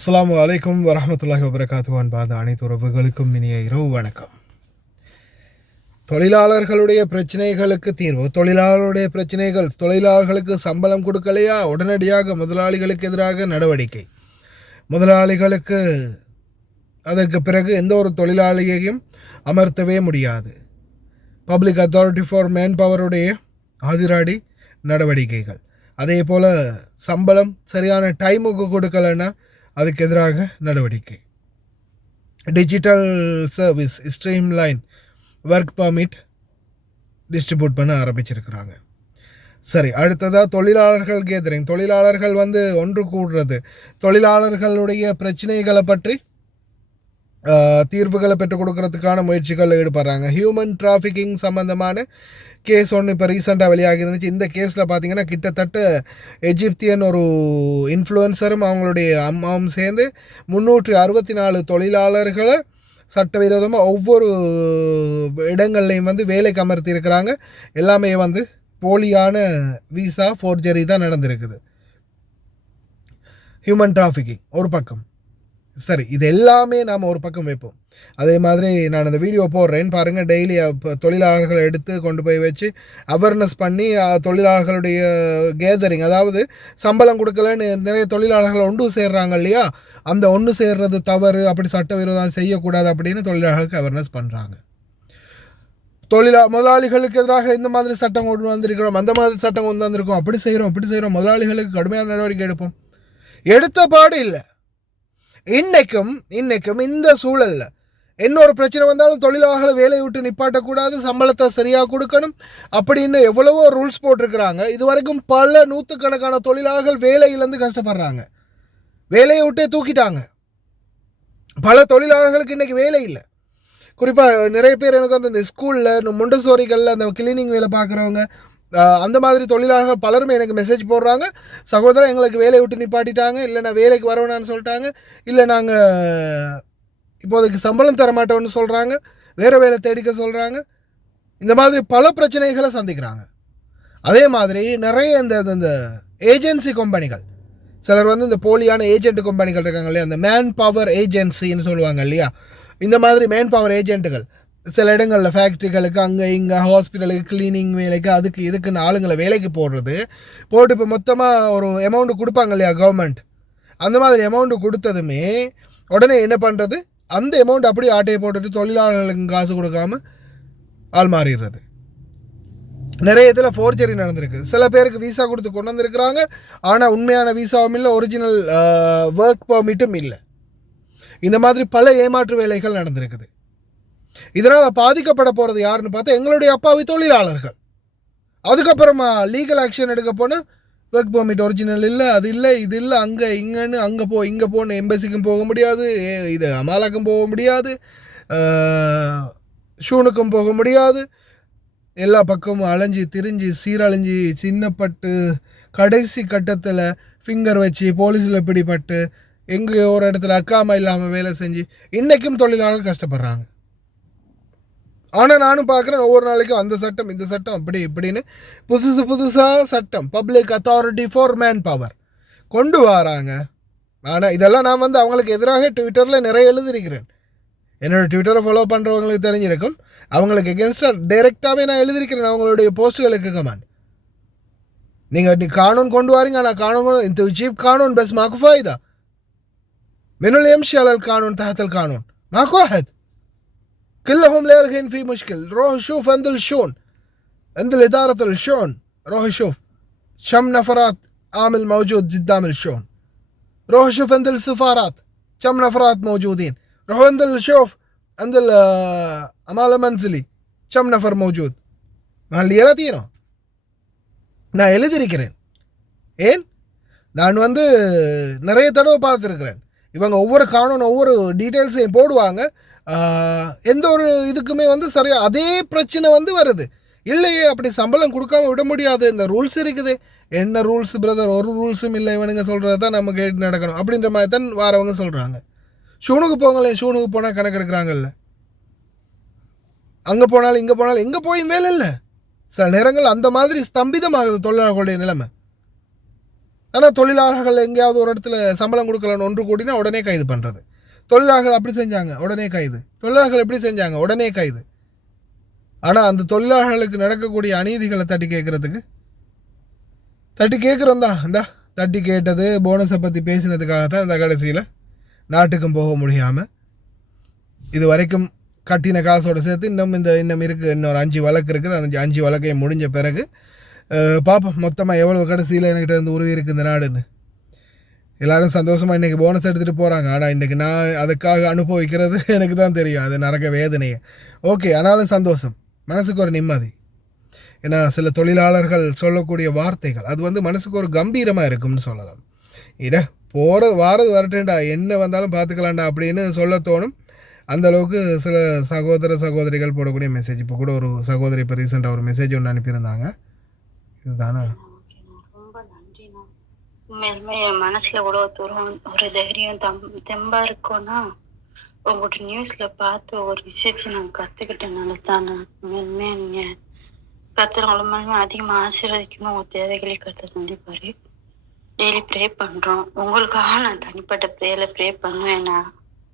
அஸ்ஸலாமு அலைக்கும் வரஹ்மத்துல்லாஹி வபரகாத்துஹு. அன்பார்ந்த அனைத்து உறவுகளுக்கும் இனிய இரவு வணக்கம். தொழிலாளர்களுடைய பிரச்சனைகளுக்கு தீர்வு. தொழிலாளர்களுடைய பிரச்சனைகள், தொழிலாளர்களுக்கு சம்பளம் கொடுக்கலையா, உடனடியாக முதலாளிகளுக்கு எதிராக நடவடிக்கை. முதலாளிகளுக்கு அதற்கு பிறகு எந்த ஒரு தொழிலாளியையும் அமர்த்தவே முடியாது. பப்ளிக் அத்தாரிட்டி ஃபார் மேன் பவருடைய ஆதிராடி நடவடிக்கைகள். அதே போல் சம்பளம் சரியான டைமுக்கு கொடுக்கலைன்னா அதுக்கு எதிராக நடவடிக்கை. Digital service streamline work permit distribute பண்ண ஆரம்பிச்சிருக்கிறாங்க. சரி, அடுத்ததாக தொழிலாளர்கள் கேதரிங். தொழிலாளர்கள் ஒன்று கூடுறது, தொழிலாளர்களுடைய பிரச்சனைகளை பற்றி தீர்வுகளை பெற்றுக் கொடுக்கறதுக்கான முயற்சிகள் ஈடுபடுறாங்க. ஹியூமன் டிராஃபிக்கிங் சம்மந்தமான கேஸ் ஒன்று இப்போ ரீசெண்டாக வெளியாகி இருந்துச்சு. இந்த கேஸில் பார்த்தீங்கன்னா கிட்டத்தட்ட எஜிப்தியன் ஒரு இன்ஃப்ளூயன்சரும் அவங்களுடைய அம்மாவும் சேர்ந்து 364 தொழிலாளர்களை சட்டவிரோதமாக ஒவ்வொரு இடங்கள்லையும் வேலைக்கு அமர்த்தி இருக்கிறாங்க. எல்லாமே போலியான விசா ஃபோர்ஜரி தான் நடந்திருக்குது. ஹியூமன் டிராஃபிக்கிங் ஒரு பக்கம். சரி, இது எல்லாமே நாம் ஒரு பக்கம் வைப்போம். அதே மாதிரி நான் இந்த வீடியோ போடுறேன்னு பாருங்கள். டெய்லி தொழிலாளர்களை எடுத்து கொண்டு போய் வச்சு அவேர்னஸ் பண்ணி தொழிலாளர்களுடைய கேதரிங், அதாவது சம்பளம் கொடுக்கலன்னு நிறைய தொழிலாளர்கள் ஒன்று சேர்றாங்க இல்லையா, அந்த ஒன்று சேர்றது தவறு, அப்படி சட்டவிரோதம் செய்யக்கூடாது அப்படின்னு தொழிலாளர்களுக்கு அவேர்னஸ் பண்ணுறாங்க. முதலாளிகளுக்கு எதிராக இந்த மாதிரி சட்டம் கொண்டு வந்திருக்கிறோம், அந்த மாதிரி சட்டம் கொண்டு வந்திருக்கோம், அப்படி செய்கிறோம், முதலாளிகளுக்கு கடுமையான நடவடிக்கை எடுப்போம். எடுத்த பாடு இல்லை. இன்னைக்கும் இந்த சூழலில் இன்னொரு பிரச்சனை வந்தாலும் தொழிலாளர்களை வேலையை விட்டு நிப்பாட்டக்கூடாது, சம்பளத்தை சரியாக கொடுக்கணும் அப்படின்னு எவ்வளவோ ரூல்ஸ் போட்டிருக்கிறாங்க. இது வரைக்கும் பல நூற்றுக்கணக்கான தொழிலாளர்கள் வேலையிலேருந்து கஷ்டப்படுறாங்க. வேலையை விட்டே தூக்கிட்டாங்க. பல தொழிலாளர்களுக்கு இன்றைக்கி வேலை இல்லை. குறிப்பாக நிறைய பேர் எனக்கு இந்த ஸ்கூலில் மொண்டசோரிகளில் அந்த கிளீனிங் வேலை பார்க்குறவங்க, அந்த மாதிரி தொழிலாளர்கள் பலருமே எனக்கு மெசேஜ் போடுறாங்க, சகோதரர் எங்களுக்கு வேலையை விட்டு நிப்பாட்டிட்டாங்க, இல்லை நான் வேலைக்கு வரவேணான்னு சொல்லிட்டாங்க, இல்லை நாங்கள் இப்போதைக்கு சம்பளம் தர மாட்டோம்னு சொல்கிறாங்க, வேறு வேலை தேடிக்க சொல்கிறாங்க. இந்த மாதிரி பல பிரச்சனைகளை சந்திக்கிறாங்க. அதே மாதிரி நிறைய இந்த ஏஜென்சி கம்பெனிகள், சிலர் இந்த போலியான ஏஜென்ட் கம்பெனிகள் இருக்காங்க இல்லையா, அந்த மேன் பவர் ஏஜென்சின்னு சொல்லுவாங்க இல்லையா, இந்த மாதிரி மேன் பவர் ஏஜென்ட்டுகள் சில இடங்களில் ஃபேக்ட்ரிகளுக்கு, அங்கே இங்கே ஹாஸ்பிட்டலுக்கு, கிளீனிங் வேலைக்கு, அதுக்கு இதுக்குன்னு ஆளுங்களை வேலைக்கு போட்டு இப்போ மொத்தமாக ஒரு அமௌண்ட்டு கொடுப்பாங்க இல்லையா கவர்மெண்ட், அந்த மாதிரி அமௌண்ட்டு கொடுத்ததுமே உடனே என்ன பண்ணுறது, அந்த அமௌண்ட் அப்படியே ஆட்டையை போட்டுட்டு தொழிலாளர்களுக்கு காசு கொடுக்காம ஆள் மாறிடுறது. நிறைய இதில் ஃபோர்ஜரி நடந்திருக்கு. சில பேருக்கு விசா கொடுத்து கொண்டு வந்திருக்கிறாங்க, ஆனால் உண்மையான விசாவும் இல்லை, ஒரிஜினல் ஒர்க் பர்மிட்டும் இல்லை. இந்த மாதிரி பல ஏமாற்று வேலைகள் நடந்திருக்குது. இதனால் பாதிக்கப்பட போகிறது யாருன்னு பார்த்தா எங்களுடைய அப்பாவி தொழிலாளர்கள். அதுக்கப்புறமா லீகல் ஆக்ஷன் எடுக்க போனால் ஒர்க் பர்மிட் ஒரிஜினல் இல்லை, அது இல்லை, இது இல்லை, அங்கே இங்கேன்னு இங்கே போன்னு எம்பசிக்கும் போக முடியாது, இது அமாலாக்கும் போக முடியாது, ஷூனுக்கும் போக முடியாது. எல்லா பக்கமும் அலைஞ்சி திரிஞ்சு சீரழிஞ்சி சின்னப்பட்டு கடைசி கட்டத்தில் ஃபிங்கர் வச்சு போலீஸில் பிடிபட்டு எங்கே ஒரு இடத்துல அக்காமா இல்லாமல் வேலை செஞ்சு இன்றைக்கும் தொழிலாளர்கள் கஷ்டப்படுறாங்க. ஆனால் நானும் பார்க்குறேன் ஒவ்வொரு நாளைக்கும் அந்த சட்டம் இந்த சட்டம் அப்படி இப்படின்னு புதுசாக சட்டம், public authority for man power கொண்டு வராங்க. ஆனால் இதெல்லாம் நான் அவங்களுக்கு எதிராக ட்விட்டரில் நிறைய எழுதியிருக்கிறேன். என்னோடய ட்விட்டரை ஃபாலோ பண்ணுறவங்களுக்கு தெரிஞ்சிருக்கும். அவங்களுக்கு எகென்ஸ்டாக டைரெக்டாகவே நான் எழுதியிருக்கிறேன் அவங்களுடைய போஸ்ட்டுகளுக்கு கமெண்ட். நீங்கள் கானூன் கொண்டு வாரீங்க, ஆனால் கானூன் இந்த ஜீப் கானூன் பஸ் மாக்கு ஃபாயிதா من اللي يمشي على القانون تحت القانون ماكو واحد كلهم لاغين في مشكل. روح شوف عند الشون، عند الإدارة الشون، روح شوف كم نفرات عامل موجود قدام الشون. روح شوف عند السفارات كم نفرات موجودين. روح عند شوف عند العمالة المنزلي كم نفر موجود. ما اللي يلاتينو நான் எழுதியிருக்கிறேன். ஏன் நான் நிறைய தடவை பார்த்துருக்கிறேன். இவங்க ஒவ்வொரு கானூன் ஒவ்வொரு டீட்டெயில்ஸையும் போடுவாங்க. எந்த ஒரு இதுக்குமே சரியாக அதே பிரச்சனை வருது. இல்லையே அப்படி சம்பளம் கொடுக்காம விட முடியாது, இந்த ரூல்ஸ் இருக்குது. என்ன ரூல்ஸ் பிரதர், ஒரு ரூல்ஸும் இல்லை, இவனுங்க சொல்கிறது தான் நம்ம கேட்டு நடக்கணும் அப்படின்ற மாதிரி தான் வாரவங்க சொல்கிறாங்க. ஷூனுக்கு போங்களேன், ஷூனுக்கு போனால் கணக்கு எடுக்கிறாங்கல்ல, அங்கே போனாலும் இங்கே போனாலும் எங்கே போயும் வேலை இல்லை. சில நேரங்கள் அந்த மாதிரி ஸ்தம்பிதமாகுது தொழிலாளர்களுடைய நிலைமை. ஆனால் தொழிலாளர்கள் எங்கேயாவது ஒரு இடத்துல சம்பளம் கொடுக்கலன்னு ஒன்று கூடினா உடனே கைது பண்ணுறது. தொழிலாளர்கள் அப்படி செஞ்சாங்க உடனே கைது, தொழிலாளர்கள் எப்படி செஞ்சாங்க உடனே கைது. ஆனால் அந்த தொழிலாளர்களுக்கு நடக்கக்கூடிய அநீதிகளை தட்டி கேட்குறதுக்கு தட்டி கேட்குறோம் தான். இந்த தட்டி கேட்டது போனஸை பற்றி பேசினதுக்காகத்தான் இந்த கடைசியில் நாட்டுக்கும் போக முடியாமல் இது வரைக்கும் கட்டின காசோடு சேர்த்து இன்னும் இருக்குது, இன்னொரு 5 வழக்கு இருக்குது. அந்த 5 வழக்கையும் முடிஞ்ச பிறகு பார்ப்போம் மொத்தமாக எவ்வளோ கடைசியில் என்கிட்ட இருந்து உருவி இருக்குது இந்த நாடுன்னு. எல்லோரும் சந்தோஷமாக இன்றைக்கி போனஸ் எடுத்துகிட்டு போகிறாங்க. ஆனால் இன்றைக்கி நான் அதுக்காக அனுபவிக்கிறது எனக்கு தான் தெரியும், அது நரக வேதனையை. ஓகே, ஆனாலும் சந்தோஷம், மனசுக்கு ஒரு நிம்மதி. ஏன்னா சில தொழிலாளர்கள் சொல்லக்கூடிய வார்த்தைகள் அது வந்து மனசுக்கு ஒரு கம்பீரமாக இருக்கும்னு சொல்லலாம். வாரது வரட்டேன்டா, என்ன வந்தாலும் பார்த்துக்கலாம்டா அப்படின்னு சொல்ல தோணும். அந்தளவுக்கு சில சகோதரிகள் போடக்கூடிய மெசேஜ். இப்போ கூட ஒரு சகோதரி இப்போ ரீசெண்டாக ஒரு மெசேஜ் ஒன்று அனுப்பியிருந்தாங்க. இதுதானே ரொம்ப நன்றிண்ணா. உண்மையிலுமே என் மனசுல இவ்வளோ தூரம் ஒரு தைரியம் தெம்பா இருக்கும்னா உங்கள்கிட்ட நியூஸ்ல பார்த்து ஒரு விஷயத்தை நான் கற்றுக்கிட்டனால தானே. உண்மையிலுமே நீங்கள் கத்துறவங்களுமே அதிகமாக ஆசீர்வதிக்கணும், உங்கள் தேவைகளை கற்று கண்டிப்பாரு. டெய்லி ப்ரே பண்ணுறோம். உங்களுக்காக நான் தனிப்பட்ட ப்ரே பண்ணுவேன்னா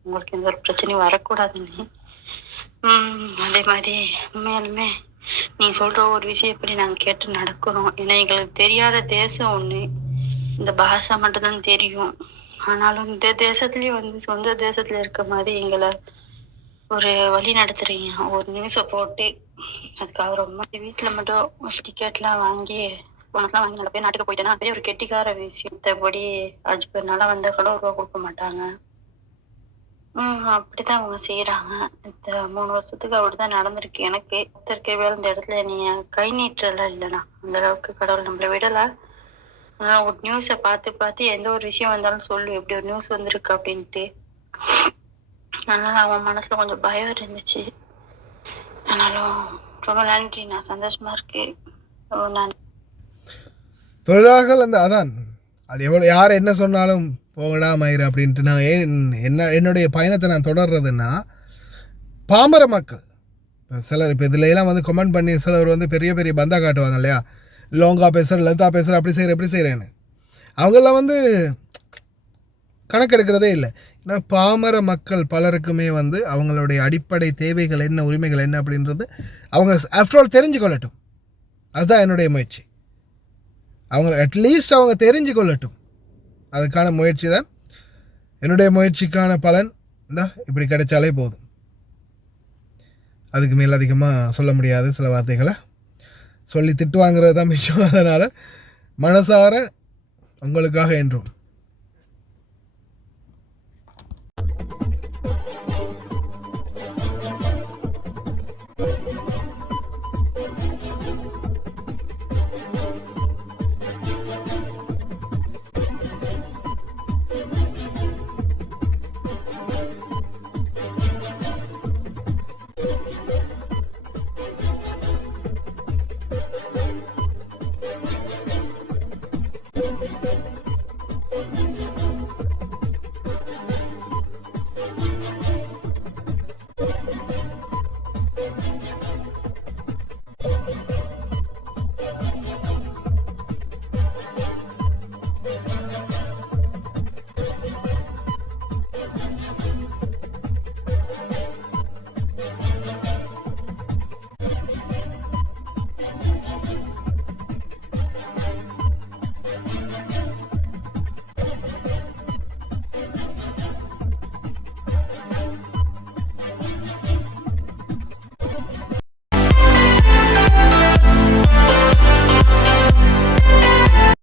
உங்களுக்கு எந்த ஒரு பிரச்சனையும் வரக்கூடாதுன்னு. அதே மாதிரி உண்மையாலுமே நீ சொல்கிற ஒரு விஷயம் எப்படி நாங்கள் கேட்டு நடக்கிறோம். ஏன்னா எங்களுக்கு தெரியாத தேசம் ஒன்று, இந்த பாஷா மட்டும்தான் தெரியும். ஆனாலும் இந்த தேசத்துலேயும் வந்து சொந்த தேசத்தில் இருக்க மாதிரி எங்களை ஒரு வழி நடத்துறீங்க. ஒரு நியூஸை போட்டு அதுக்காக ரொம்ப வீட்டில் மட்டும் டிக்கெட்லாம் வாங்கி போனஸ்லாம் வாங்கி நல்ல பேர் நாட்டுக்கு போயிட்டேன்னா அதே ஒரு கெட்டிக்கார விஷயம். மற்றபடி 5 பேர் நல்லா வந்த கூட ரூபா கொடுக்க மாட்டாங்க. அப்படிதான் அவங்க செய்யறாங்க. இந்த 3 வருஷத்துக்கு அப்படிதான் நடந்திருக்கு எனக்கு. இருக்கவே இந்த இடத்துல நீ கை நீட்டலாம் இல்லைண்ணா, அந்த அளவுக்கு கடவுள் நம்மளை விடல. ஒரு நியூஸை பார்த்து எந்த ஒரு விஷயம் வந்தாலும் சொல்லு, எப்படி ஒரு நியூஸ் வந்திருக்கு அப்படின்ட்டு. அதனால அவன் மனசுல கொஞ்சம் பயம் இருந்துச்சு. ஆனாலும் ரொம்ப நன்றி, நான் சந்தோஷமா இருக்கேன். தொழிலாளர்கள் அந்த அதான் அது எவ்வளோ யார் என்ன சொன்னாலும் போகடா மயிறு அப்படின்ட்டு நான் என்னுடைய பயணத்தை நான் தொடர்றதுன்னா பாமர மக்கள் சிலர் இப்போ இதுல எல்லாம் வந்து கமெண்ட் பண்ணி சிலர் வந்து பெரிய பெரிய பந்தா காட்டுவாங்க இல்லையா, லோங்கா பேசுகிற லதா பேசுகிற அப்படி செய்கிற எப்படி செய்கிறேன்னு. அவங்களாம் வந்து கணக்கெடுக்கிறதே இல்லை. ஏன்னா பாமர மக்கள் பலருக்குமே வந்து அவங்களுடைய அடிப்படை தேவைகள் என்ன, உரிமைகள் என்ன அப்படின்றது அவங்க ஆஃப்டர் ஆல் தெரிஞ்சு கொள்ளட்டும். அதுதான் என்னுடைய முயற்சி. அவங்க அட்லீஸ்ட் அவங்க தெரிஞ்சு கொள்ளட்டும், அதுக்கான முயற்சி தான். என்னுடைய முயற்சிக்கான பலன் இந்த இப்படி கிடைச்சாலே போதும். அதுக்கு மேல் அதிகமாக சொல்ல முடியாது. சில வார்த்தைகளை சொல்லி திட்டு வாங்குறது தான் மிச்சம். அதனால் மனசார உங்களுக்காக என்றும்